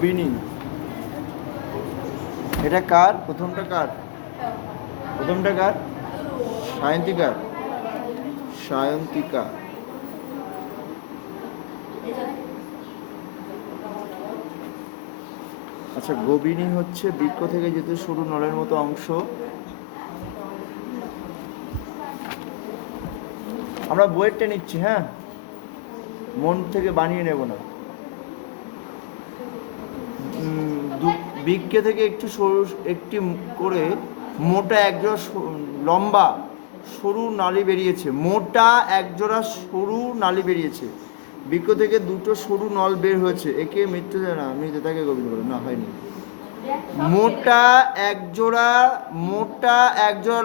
গোপিনী, এটা কার? প্রথমটা কার? প্রথমটা কার? সায়ন্তিকার। সায়ন্তিকা। আচ্ছা, গোবিনী হচ্ছে বৃক্ষ থেকে যেহেতু সরু নলের মতো অংশ। আমরা বইয়েরটা নিচ্ছি, হ্যাঁ, মন থেকে বানিয়ে নেব না। বৃক্ষ থেকে একটু সরু, একটি করে মোটা একজোড়া লম্বা সরু নালী বেরিয়েছে। মোটা একজোড়া সরু নালী বেরিয়েছে। বৃক্ষ থেকে দুটো সরু নল বের হয়েছে। একে মৃত্যু না, মৃততাকে গোবিন্দ বলে না, হয়নি। মোটা একজোড়া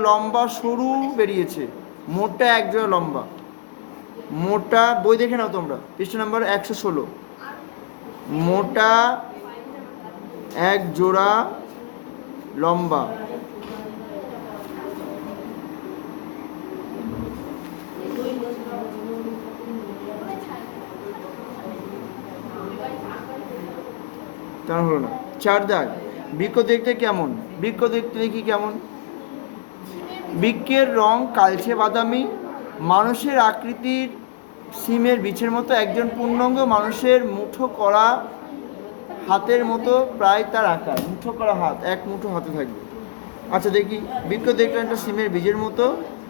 লম্বা সরু বেরিয়েছে। মোটা একজোড়া লম্বা, মোটা, বই দেখে নাও তোমরা, পৃষ্ঠা নাম্বার 116। মোটা এক জোড়া লম্বা, তার হলো না। 4 দাগ। বৃক্ষ দেখতে কেমন? বৃক্ষ দেখতে দেখি কেমন? বৃক্ষের রং কালচে বাদামি, মানুষের আকৃতির সিমের বিছের মতো। একজন পূর্ণাঙ্গ মানুষের মুঠো করা হাতের মতো প্রায় তার আকার। মুঠো করা হাত, এক মুঠো হাতে থাকবে। আচ্ছা দেখি, বৃক্ষ দেখলে একটা সিমের বীজের মতো,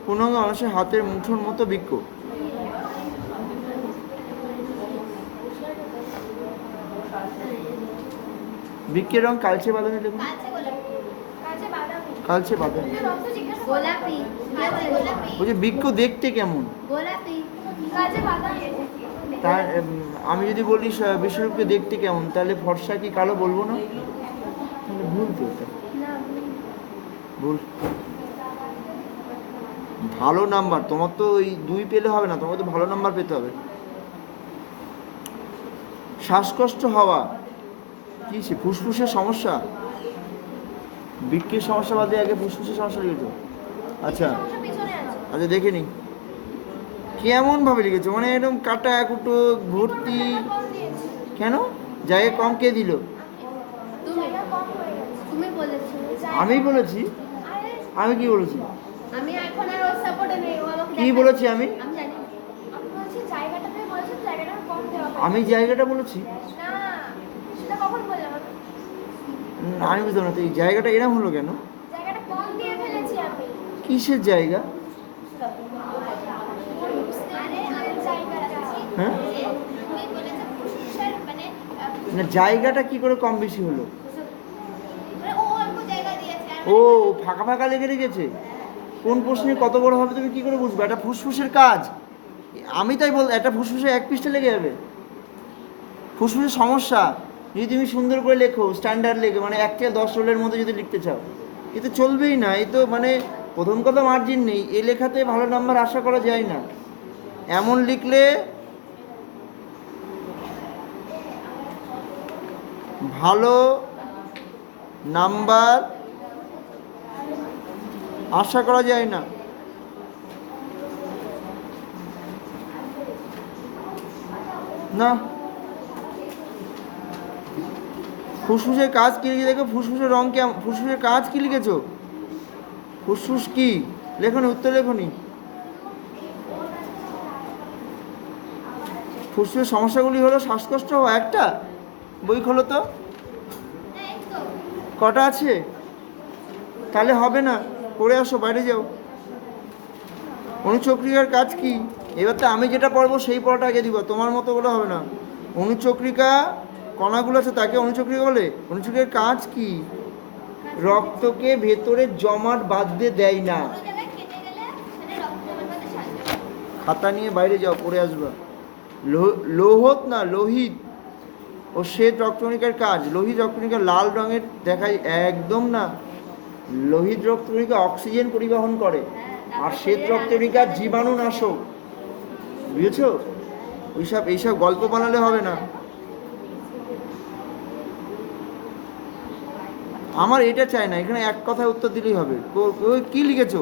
পূর্ণাঙ্গ মানুষের হাতের মুঠোর মতো বৃক্ষ। বৃক্ষের রং কালচে বাদামি, দেখুন কালচে বাদামি। বলছি বৃক্ষ দেখতে কেমন? তার আমি যদি বলি বিশ্বরূপকে দেখতে কেমন, তাহলে ফর্সা কি কালো বলবো না? তাহলে ভুল তো, ভুল। ভালো নাম্বার তোমার তো ওই 2 পেলে হবে না, তোমার তো ভালো নাম্বার পেতে হবে। শ্বাসকষ্ট হওয়া কি? সে ফুসফুসের সমস্যা? বৃক্কের সমস্যা বাদে আগে ফুসফুসের সমস্যা লিখেছো? আচ্ছা আচ্ছা, দেখে নি কেমন ভাবে লিখেছো, মানে এরকম কাটা কুটো ভর্তি। কেন জায়গা কম কে দিল? আমি বলেছি? আমি কি বলেছি? কি বলেছি আমি? আমি জায়গাটা বলেছি? আমি বুঝলাম না তো, এই জায়গাটা এরকম হলো কেন? কিসের জায়গা? হ্যাঁ, না জায়গাটা কি করে কম বেশি হলো? ও ফাঁকা ফাঁকা লেগে রেখেছে। কোন প্রশ্নে কত বড় হবে তুমি কি করে বুঝবে? এটা ফুসফুসের কাজ। আমি তাই বল, একটা ফুসফুসে 1 পৃষ্ঠা লেগে যাবে। ফুসফুসের সমস্যা যদি তুমি সুন্দর করে লেখো, স্ট্যান্ডার্ড লেখো, মানে 1 থেকে 10 রোলের মধ্যে যদি লিখতে চাও, এ তো চলবেই না। এই তো মানে প্রথম কথা মার্জিন নেই, এ লেখাতে ভালো নাম্বার আশা করা যায় না। এমন লিখলে ভালো নাম্বার আশা করা যায় না। না, ফুসফুসের কাজ কি লিখে দেখো, ফুসফুসের রং কেমন, ফুসফুসের কাজ কি লিখেছো? ফুসফুস কি লেখনি? উত্তর লেখনি। ফুসফুসের সমস্যাগুলি হলো শ্বাসকষ্ট হওয়া। একটা বই খোলো তো, কটা আছে? তাহলে হবে না, পড়ে আসো, বাইরে যাও। অনুচক্রিকার কাজ কি? এবার তো আমি যেটা পড়বো সেই পড়াটা আগে দিব, তোমার মতো বলে হবে না। অনুচক্রিকা কণাগুলো আছে তাকে অনুচক্রিকা বলে। অনুচক্রিকার কাজ কি? রক্তকে ভেতরে জমাট বাঁধতে দেয় না। খাতা নিয়ে বাইরে যাও, পড়ে আসবা। লোহত না, লোহিত ও শ্বেত রক্তকণিকার কাজ। লোহিত রক্তকণিকা লাল রঙের দেখায়, একদম না। লোহিত রক্তকণিকা অক্সিজেন পরিবহন করে, আর শ্বেত রক্তকণিকা জীবাণুনাশক। বুঝেছো? এইসব গল্প বানালে হবে না। আমার এটা চাই না, এখানে এক কথায় উত্তর দিলেই হবে। কি লিখেছো?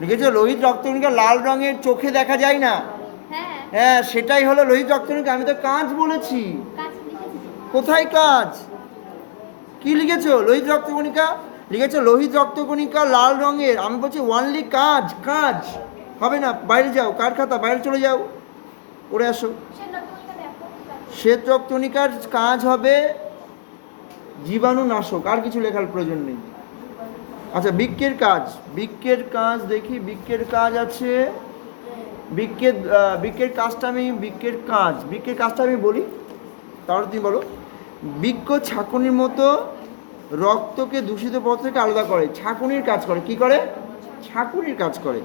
লিখেছো লোহিত রক্তকণিকা লাল রঙের, চোখে দেখা যায় না। হ্যাঁ, সেটাই হলো লোহিত রক্তকণিকা। আমি তো কাঁচ বলেছি। কোথায় কাঁচ? কি লিখেছো? লোহিত রক্তকণিকা লিখেছো, লোহিত রক্তকণিকা লাল রঙের। আমি বলছি ওয়ানলি কাজ, কাজ হবে না। বাইরে যাও, কার খাতা, বাইরে চলে যাও, পড়ে আসো। শ্বেত রক্তকণিকার কাজ হবে জীবাণুনাশক, আর কিছু লেখার প্রয়োজন নেই। আচ্ছা, বৃক্কের কাজ, বৃক্কের কাজ দেখি, বৃক্কের কাজ আছে, বৃক্কের কাজটা আমি, বৃক্কের কাজটা আমি বলি, তাহলে তুমি বলো। বৃক্ক ছাঁকুনির মতো রক্তকে দূষিত পদার্থ থেকে আলাদা করে, ছাঁকুনির কাজ করে। কি করে? ছাঁকুনির কাজ করে।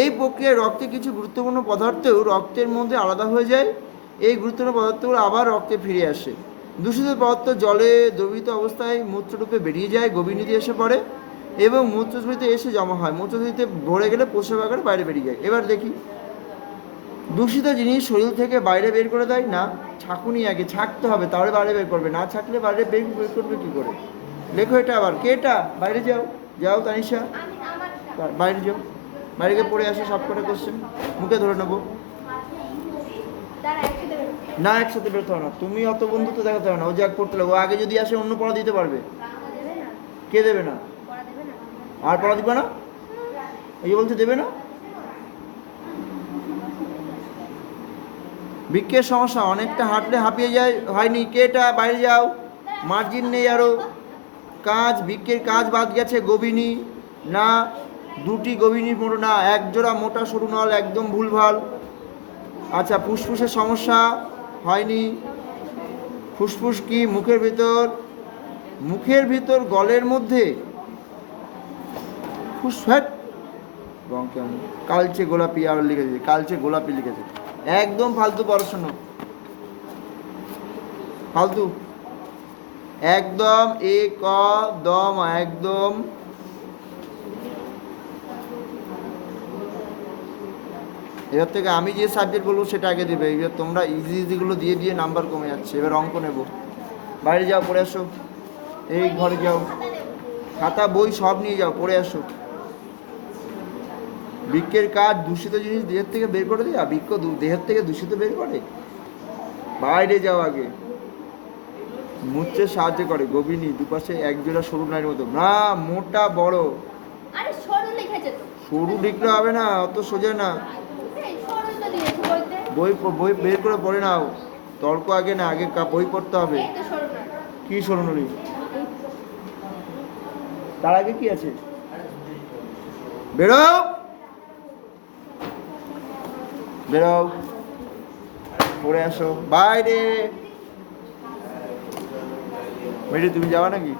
এই প্রক্রিয়ায় রক্তে কিছু গুরুত্বপূর্ণ পদার্থও রক্তের মধ্যে আলাদা হয়ে যায়। এই গুরুত্বপূর্ণ পদার্থগুলো আবার রক্তে ফিরে আসে। দূষিত পদার্থ জলে দ্রবীভূত অবস্থায় মূত্ররূপে বেরিয়ে যায়, গভীরনীতে এসে পড়ে এবং মূত্রথলিতে এসে জমা হয়। মূত্রথলিতে ভরে গেলে প্রস্রাব আকারে বাইরে বেরিয়ে যায়। এবার দেখি, দূষিত জিনিস শরীর থেকে বাইরে বের করে দেয় না, ছাঁকুনি আগে ছাঁকতে হবে, তাহলে বাইরে বের করবে, না ছাঁকলে বাইরে বের করবে কী করে? লেখো এটা আবার। কে এটা? বাইরে যাও, যাও তানিশা, বাইরে যাও, বাইরে গিয়ে পড়ে আসো সব কটা কোশ্চেন, মুখে ধরে নেবো। না, একসাথে বেরোতে হবে না, তুমি অত বন্ধুত্ব দেখাতে হবে না। ও যাক পড়তে লাগবে, ও আগে যদি আসে অন্য পড়া দিতে পারবে। কে দেবে না? আর পড়া দিবে না? এই বলছে দেবে না। বৃক্কের সমস্যা, অনেকটা হাঁটলে হাঁপিয়ে যায়, হয়নি। কে এটা? বাইরে যাও, মার্জিন নেই আরও। কাজ, বৃক্কের কাজ বাদ গেছে। গভীনী না, দুটি গভীনী মোটা না, এক জোড়া মোটা সরু নল, একদম ভুলভাল। আচ্ছা, ফুসফুসের সমস্যা, হয়নি। ফুসফুস কি? মুখের ভিতর, মুখের ভিতর গলের মধ্যে ফুসফ্যাট রং কেমন? কালচে গোলাপি আর লিখেছে, কালচে গোলাপি লিখেছে। একদম ফালতু পড়াশোনা, ফালতু একদম। একদম একদম। এবার থেকে আমি যে সাবজেক্ট বলবো সেটা আগে দেবে। এবার তোমরা ইজি ইজিগুলো দিয়ে দিয়ে নাম্বার কমে যাচ্ছে। এবার অঙ্ক নেব। বাইরে যাও, পড়ে আসো। এই ঘরে যাও, খাতা বই সব নিয়ে যাও, পড়ে আসো। বৃক্কের কাজ, দূষিত জিনিস দেহের থেকে বের করে দেওয়া। বৃক্ক দেহের থেকে দূষিত বের করে। বাইরে যাও আগে। মূত্রে সাহায্য করে। গভীনী, দুপাশে একজোড়া সরু নারীর মতো। না, মোটা বড়। আরে সরু লিখেছে তো। সরু লিখলে হবে না, অত সোজা না। এই সরু তো দিয়েছে বইতে। বই বের করে পড়ে নাও। তর্ক আগে না, আগে বই পড়তে হবে। এই তো সরু না। কি সরু নলি? তার আগে কি আছে? বেরো, বেরো, পড়ে আসো। বাইরে বেরিয়ে তুমি যাওয়া নাকি?